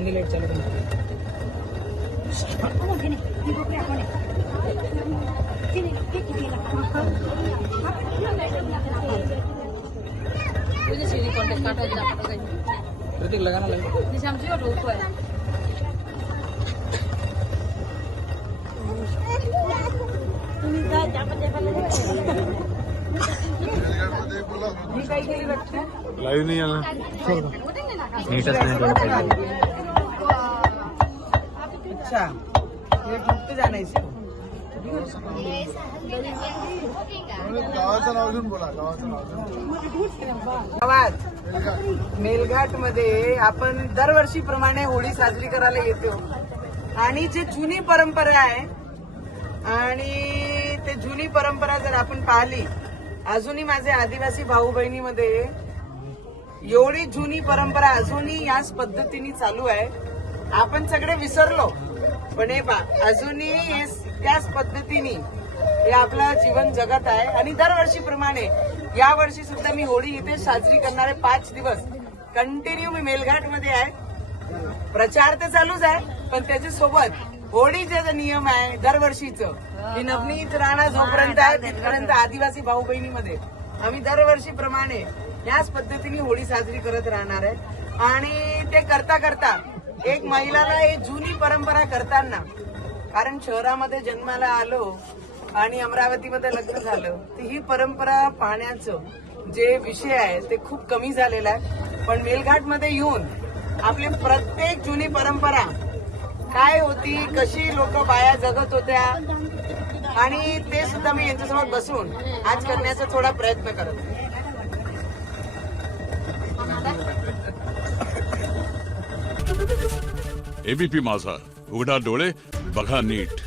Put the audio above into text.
रंगी लाईट चालू करून प्रतीक लगाना लाईट लाईव्ह नाही आला नीटच नाही अच्छा ये कुठे जाण्याची गावाचं नाव घेऊन बोला. गावाचं नाव गावात मेलघाट मध्ये आपण दरवर्षीप्रमाणे होळी साजरी करायला येतो आणि जी जुनी परंपरा आहे आणि ते जुनी परंपरा जर आपण पाहिली अजूनही माझे आदिवासी भाऊ बहिणीमध्ये एवढी जुनी परंपरा अजूनही याच पद्धतीने चालू आहे. आपण सगळे विसरलो पण हे अजूनही त्याच पद्धतीने हे आपलं जीवन जगत आहे आणि दरवर्षीप्रमाणे या वर्षी सुद्धा मी होळी इथे साजरी करणारे 5 दिवस कंटिन्यू मी मेलघाट मध्ये आहे. प्रचार तर चालूच आहे पण त्याच्यासोबत होळीचे नियम आहे दरवर्षीचं की नवनीत राणा जोपर्यंत आहे तिथपर्यंत आदिवासी भाऊ बहिणीमध्ये आम्ही दरवर्षीप्रमाणे याच पद्धतीने होळी साजरी करत राहणार आहे. आणि ते करता करता एक महिलाला ही जुनी परंपरा करताना कारण शहरामध्ये जन्माला आलो आणि अमरावतीमध्ये लग्न झालं तर ही परंपरा पाहण्याचं जे विषय आहे ते खूप कमी झालेला आहे. पण मेलघाटमध्ये येऊन आपली प्रत्येक जुनी परंपरा काय होती कशी लोक बाया जगत होत्या आणि ते सुद्धा मी यांच्यासमोर बसून आज करण्याचा थोडा प्रयत्न करत. एबीपी माझा, उघडा डोळे बघा नीट.